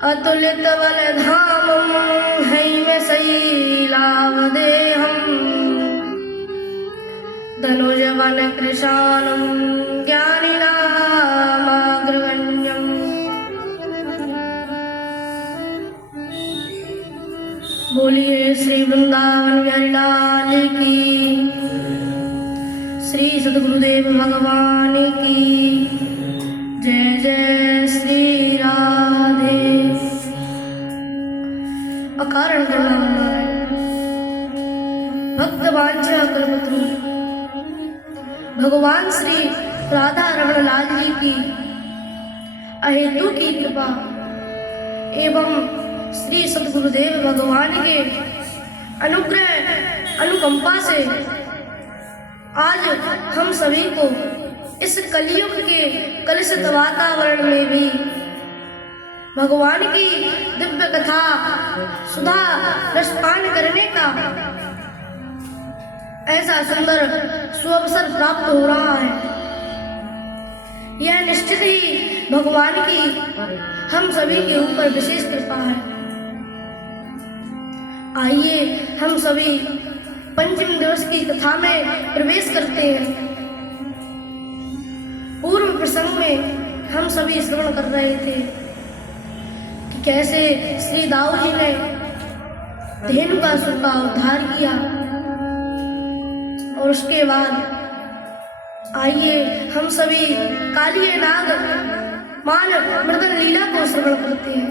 अतुलित बलधामं हैमशैलावदेहं धनुजवनकृशानं ज्ञानिनामाग्रगण्यम्। बोलिए श्री वृंदावन बिहारी लाल की, श्री सद्गुरुदेव भगवान की जय। जय श्री राधे। अकारण भक्त वांछा कल्पतरु भगवान श्री राधा रमण लाल जी की अहेतु की कृपा एवं श्री सद्गुरुदेव भगवान के अनुग्रह अनुकंपा से आज हम सभी को इस कलयुग के कलुषित वातावरण में भी भगवान की दिव्य कथा सुधा रसपान करने का ऐसा सुंदर सुअवसर प्राप्त हो रहा है। यह निश्चित ही भगवान की हम सभी के ऊपर विशेष कृपा है। आइए हम सभी पंचम दिवस की कथा में प्रवेश करते हैं। पूर्व प्रसंग में हम सभी श्रवण कर रहे थे कि कैसे श्री दाऊ जी ने धेनुकासुर का उद्धार किया और उसके बाद आइए हम सभी कालिये नाग मान मृदन लीला को श्रवण करते हैं।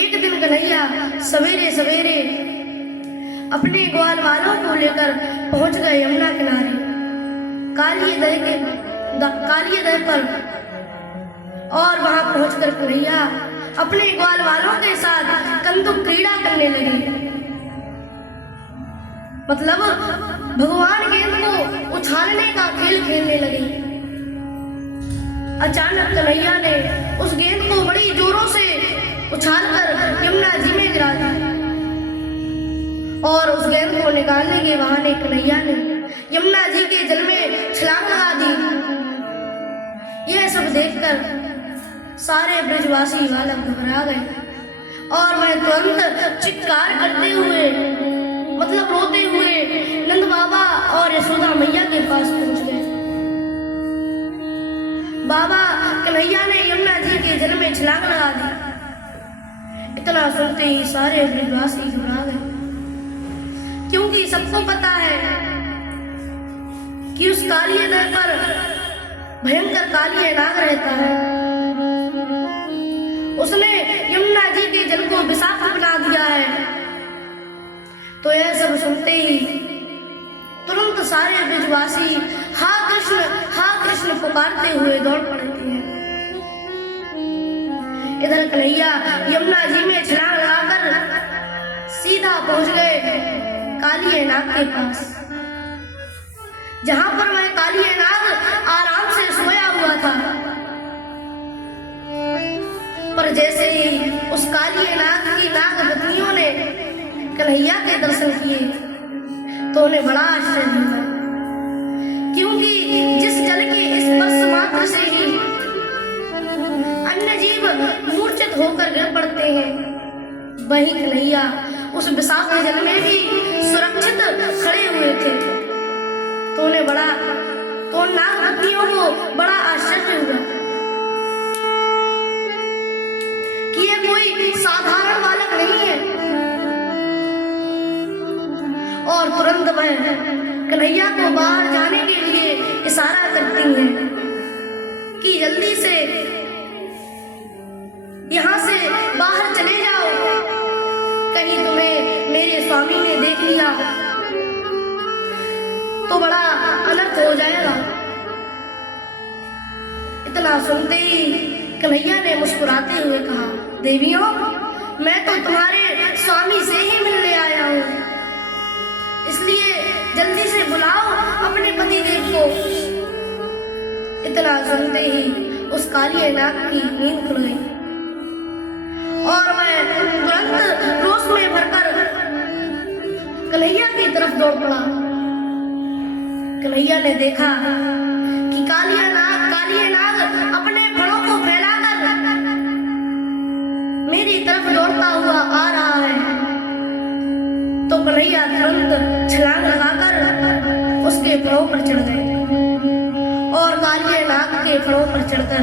एक दिन कन्हैया सवेरे सवेरे अपने ग्वाल वालों को लेकर पहुंच गए यमुना किनारे कालिये दह पर, और वहां पहुंचकर कन्हैया अपने ग्वाल वालों के साथ कंदुक क्रीड़ा करने लगे। मतलब भगवान गेंद को उछालने का खेल खेलने लगे। अचानक कन्हैया ने उस गेंद को बड़ी जोरों से उछालकर यमुना जी में गिरा दिया और उस गेंद को निकालने के बहाने कन्हैया ने यमुना जी के जल में छलांग लगा दी। यह सब देखकर सारे ब्रजवासी बालक घबरा गए और वह तुरंत चित्कार करते हुए मतलब रोते हुए नंद बाबा और यशोदा मैया के पास पहुंच गए। बाबा कन्हैया ने यमुना जी के जल में छलांग लगा दी। इतना सुनते ही सारे ब्रजवासी घबरा गए, क्योंकि सबको पता है कि उस कालिये दह पर भयंकर कालिये नाग रहता है। उसने यमुना जी के जल को विषाक्त बना दिया है। तो यह सब सुनते ही तुरंत सारे ब्रजवासी हा कृष्ण पुकारते हुए दौड़ पड़ते हैं। इधर कन्हैया यमुना जी में छलांग लगाकर सीधा पहुंच गए कालिये नाग के पास, जहां पर वह कालिये नाग आराम से सोया हुआ था। पर जैसे ही उस कालिये नाग की नाग पत्नियों ने कन्हैया के दर्शन किए तो उन्हें बड़ा आश्चर्य हुआ, क्योंकि जिस जल के स्पर्श मात्र से ही अन्य जीव मूर्छित होकर गिर पड़ते हैं, वही कन्हैया उस विषाक्त जल में भी सुरक्षित खड़े हुए थे। तो उन्हें तो नाग पत्नियों को बड़ा आश्चर्य हुआ कि ये कोई साधारण बालक नहीं है। और तुरंत वह कन्हैया को बाहर जाने के लिए इशारा करती हैं कि जल्दी से यहाँ से बाहर चले जाओ, कहीं तुम्हें मेरे स्वामी ने देख लिया तो बड़ा अनर्थ हो जाएगा। इतना सुनते ही कन्हैया ने मुस्कुराते हुए कहा, देवियों, मैं तो तुम्हारे स्वामी से ही मिलने आया हूँ, इसलिए जल्दी से बुलाओ अपने पति देव को। इतना सुनते ही उस कालिये नाग की नींद खुल गई और वह तुरंत रोष में भरकर कन्हैया की तरफ दौड़ पड़ा। कन्हैया ने देखा कि कालिये नाग अपने फणों को फैलाकर फणों पर चढ़ गए और कालिए नाग के फणों पर चढ़कर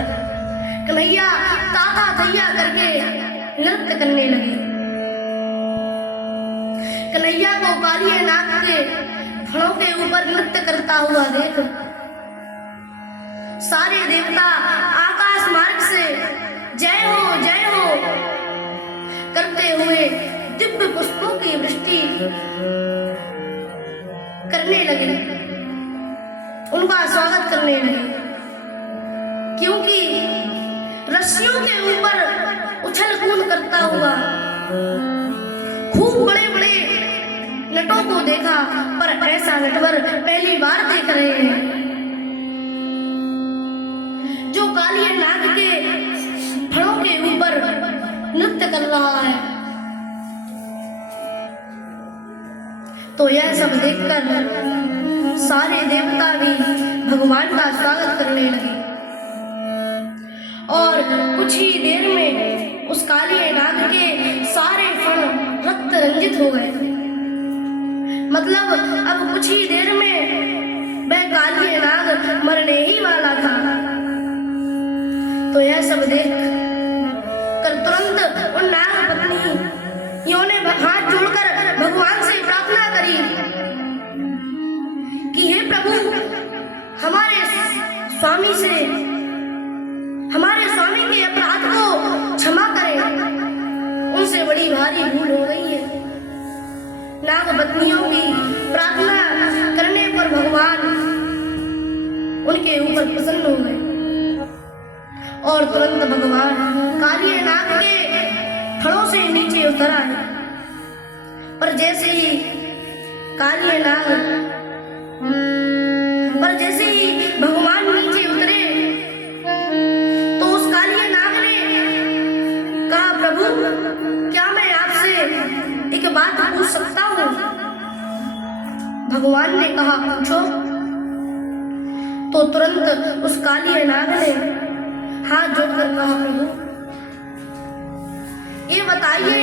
कन्हैया ताता थैया करके नृत्य करने लगे। कन्हैया को कालिए नाग के फणों के ऊपर नृत्य करता हुआ देख सारे देवता आकाश मार्ग से जय हो करते हुए दिव्य पुष्पों की वृष्टि करने लगे, उनका स्वागत करने लगे, क्योंकि रस्सियों के ऊपर उछल कूद करता हुआ खूब बड़े बड़े नटों को देखा, पर ऐसा नटवर पहली बार देख रहे हैं जो कालिए नाग के फणों के ऊपर नृत्य कर रहा है। तो यह सब देखकर सारे देवता भी भगवान का स्वागत करने लगे और कुछ ही देर में उस कालिए नाग के सारे फण रक्त रंजित हो गए। मतलब अब कुछ ही देर में वह कालिए नाग मरने ही वाला था। तो यह सब देख कर तुरंत उन नाग पत्नियों ने हाथ जोड़कर भगवान से प्रार्थना करी कि हे प्रभु, हमारे स्वामी के अपराध को क्षमा करें, उनसे बड़ी भारी भूल हो गई है। नाग पत्नियों की प्रार्थना करने पर भगवान उनके ऊपर प्रसन्न हो गए और तुरंत भगवान कालिए नाग के फणों से नीचे उतर आए। पर जैसे ही भगवान नीचे उतरे तो उस कालिए नाग ने कहा, प्रभु, क्या मैं आपसे एक बात पूछ सकता हूँ? भगवान ने कहा, पूछो। तो तुरंत उस कालिए नाग ने हाथ जोड़कर कहा, प्रभु, ये बताइए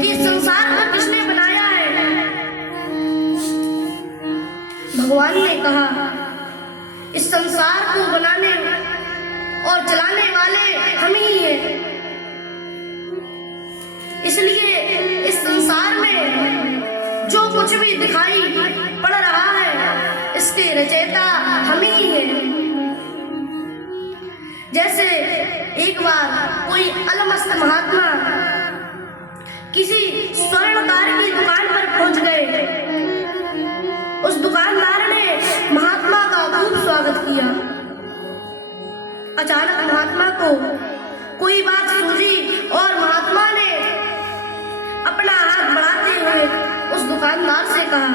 कि इस संसार को किसने बनाया है? भगवान ने कहा, इस संसार को बनाने और चलाने वाले हम ही हैं। इसलिए इस संसार में जो कुछ भी दिखाई पड़ रहा है, इसके रचयिता हम ही हैं। जैसे एक बार कोई अलमस्त महात्मा किसी स्वर्णकार की दुकान पर पहुंच गए। उस दुकानदार ने महात्मा का खूब स्वागत किया। अचानक महात्मा को कोई बात सूझी और महात्मा ने अपना हाथ बढ़ाते हुए उस दुकानदार से कहा,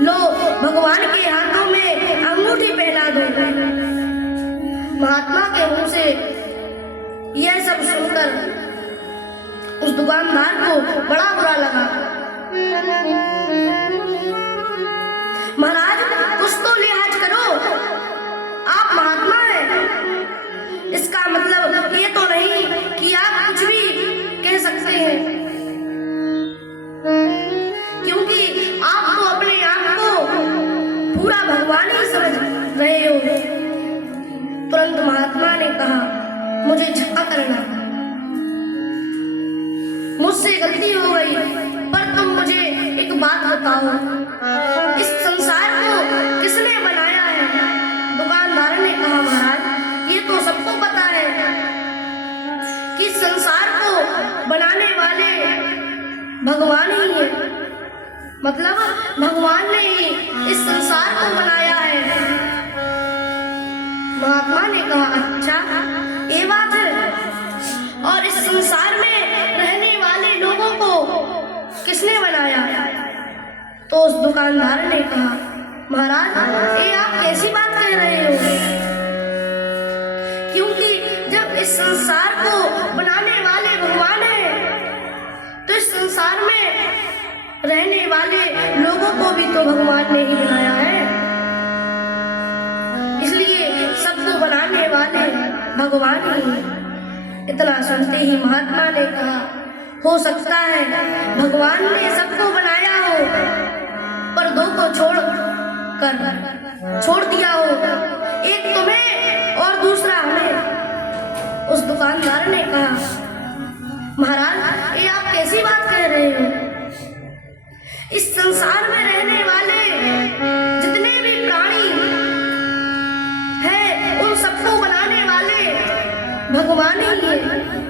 लो, भगवान के हाथों में अंगूठी पहना दो। महात्मा के मुंह से यह सब सुनकर उस दुकानदार को बड़ा बुरा लगा। महाराज, कुछ तो लिहाज करो, आप महात्मा हैं। इसका मतलब ये तो नहीं कि आप कुछ भी कह सकते हैं, क्योंकि आप तो अपने आप को पूरा भगवान ही समझ रहे हो। तुरंत महात्मा ने कहा, मुझे क्षमा करना, मुझसे गलती हो गई, पर तुम मुझे एक बात बताओ, इस संसार को किसने बनाया है? दुकानदार ने कहा, महाराज, ये तो सबको पता है कि संसार को बनाने वाले भगवान ही है। मतलब भगवान ने ही इस संसार को बनाया है। महात्मा ने कहा, अच्छा, ये बात है। और इस संसार में रहने वाले लोगों को किसने बनाया? तो उस दुकानदार ने कहा, महाराज, ये आप कैसी बात कह रहे हो? क्योंकि जब इस संसार को बनाने वाले भगवान हैं, तो इस संसार में रहने वाले लोगों को भी तो भगवान ने ही बनाया है। इसलिए सबको बनाने वाले भगवान ही हैं। इतना सुनते ही महात्मा ने कहा, हो सकता है भगवान ने सबको बनाया हो, पर दो को छोड़ कर छोड़ दिया हो, एक तुम्हें और दूसरा हमें। उस दुकानदार ने कहा, महाराज ये आप कैसी बात कह रहे हो? इस संसार में रहने वाले जितने भी प्राणी हैं उन सबको बनाने वाले भगवान ही है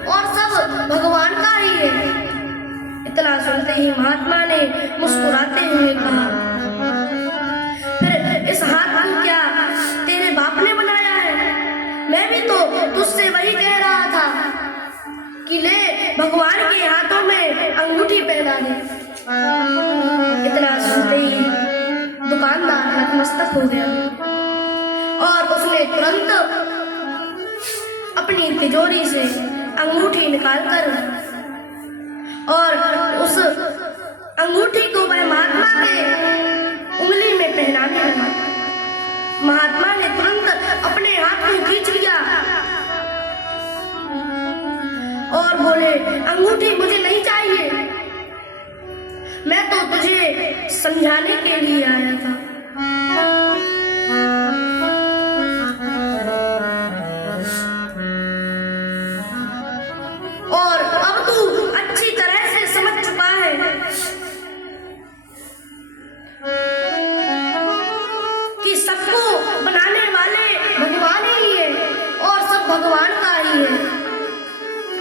और सब भगवान का ही है। इतना सुनते ही महात्मा ने मुस्कुराते हुए कहा, फिर इस हाथ को क्या तेरे बाप ने बनाया है? मैं भी तो तुझसे वही कह रहा था कि ले भगवान के हाथों में अंगूठी पहना दे। इतना सुनते ही दुकानदार नतमस्तक हो गया और उसने तुरंत अपनी तिजोरी से अंगूठी निकालकर और उस अंगूठी को वह महात्मा के उंगली में पहनाने लगा। महात्मा ने तुरंत अपने हाथ को खींच लिया और बोले, अंगूठी मुझे नहीं चाहिए, मैं तो तुझे समझाने के लिए आया था। और अब तू अच्छी तरह से समझ चुका है कि सबको बनाने वाले भगवान ही है और सब भगवान का ही है,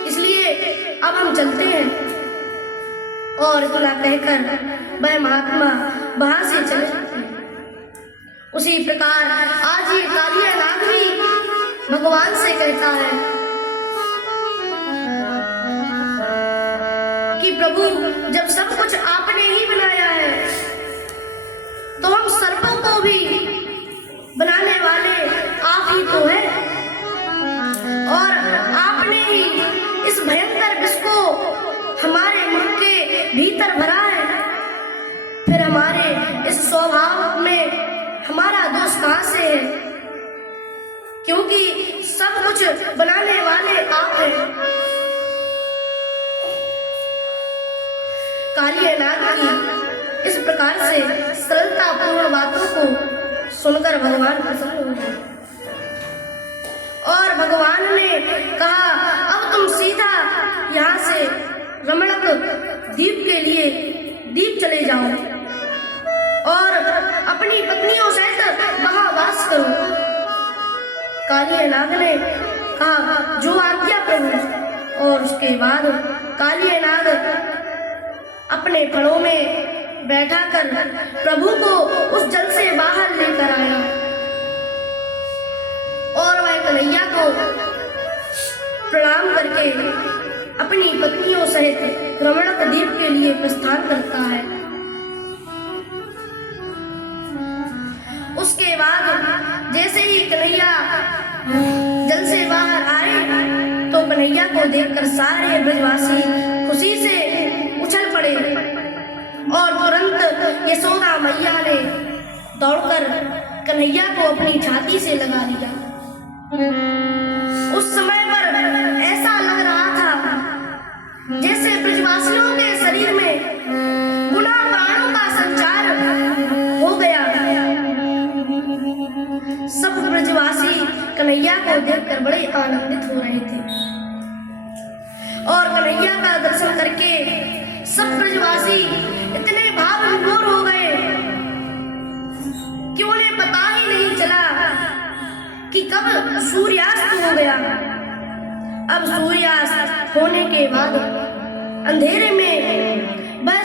इसलिए अब हम चलते हैं। और इतना कहकर वह महात्मा वहां से चले जाते हैं। उसी प्रकार आज ये कालिया नाग भी भगवान से कहता है कि प्रभु, जब सब कुछ आपने ही बनाया है तो हम सर्पों को भी बनाने वाले आप ही तो हैं और आपने ही इस भयंकर विष को हमारे मुख के भीतर भरा है। फिर हमारे इस स्वभाव में हमारा दोष कहां से है? क्योंकि सब कुछ बनाने वाले आप हैं। कालिया नाग की इस प्रकार से सरलतापूर्ण बातों को सुनकर भगवान प्रसन्न हो गए और भगवान ने कहा, अब तुम सीधा यहाँ से रमणक द्वीप के लिए द्वीप चले जाओ और अपनी पत्नियों सहित वहां वास करो। कालिया नाग ने कहा, जो आज्ञा प्रभु। और उसके बाद कालिया नाग अपने फणों में बैठा कर प्रभु को उस जल से बाहर लेकर आया और वह कन्हैया को प्रणाम करके अपनी पत्नियों सहित रमणक द्वीप के लिए प्रस्थान करता है। उसके बाद जैसे ही कन्हैया जल से बाहर आए तो कन्हैया को देखकर सारे ब्रजवासी खुशी से उछल पड़े और तुरंत यशोदा मैया ने दौड़कर कन्हैया को अपनी छाती से लगा लिया। उस समय पर ऐसा लग रहा था जैसे ब्रजवासियों के शरीर में गुना प्राणों का संचार हो गया। सब ब्रजवासी कन्हैया को देखकर बड़े आनंदित हो रहे थे और कन्हैया का दर्शन करके सब ब्रजवासी इतने भाव विभोर हो गए कि उन्हें पता ही नहीं चला कि कब सूर्यास्त हो गया। अब सूर्यास्त होने के बाद अंधेरे में वह